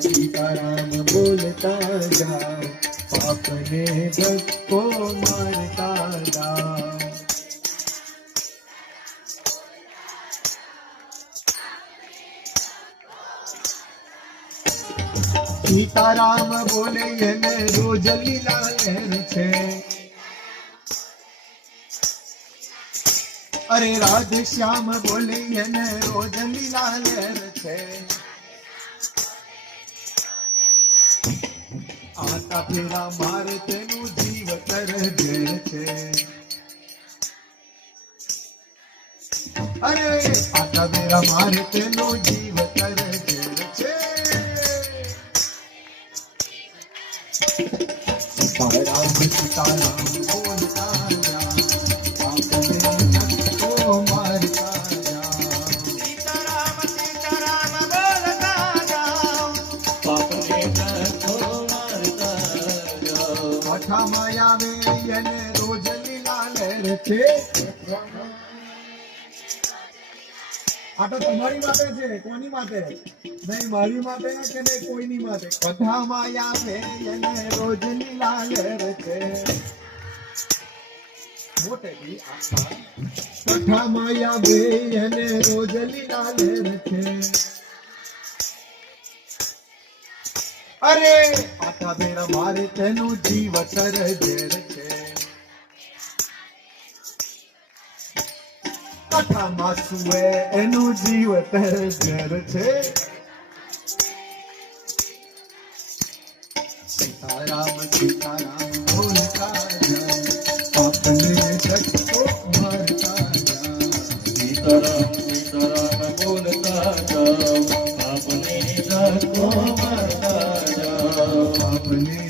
सीताराम बोलता जाओ, पाप ने जग को मारता जाओ। सीताराम बोले એને રોજ લીલા લહેર છે, અરે રાધે શ્યામ બોલે એને રોજ લીલા લહેર છે। આટા ફેરા મારે તેનું જીવ કર ઝેર છે, અરે આટા ફેરા મારે તેનો જીવ કર ઝેર છે। सीताराम सीताराम बोलता जा, आपने जग को मारता जा। सीताराम सीताराम बोलता जाओ, आपने जग को मारता जाओ। कथा माया में यने रोज लीला लहर छे। આ તો તમારી માટે છે, કોની માટે? નહીં મારી માટે કે નહીં કોઈની માટે। કથા માયા મે એને રોજ લીલા લહેર છે, મોટેલી આખા કથા માયા મે એને રોજ લીલા લહેર છે, અરે આટા બેરા મારે તેનું જીવ કર ઝેર છે। કથામાં સુએ એનું જીવ કર ઝેર છે। सीताराम सीताराम बोलता जाओ, आपने जग को मारता जाओ। सीताराम सीताराम बोलता जाओ, आपने जग को मारता जाओ। आपने